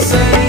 say.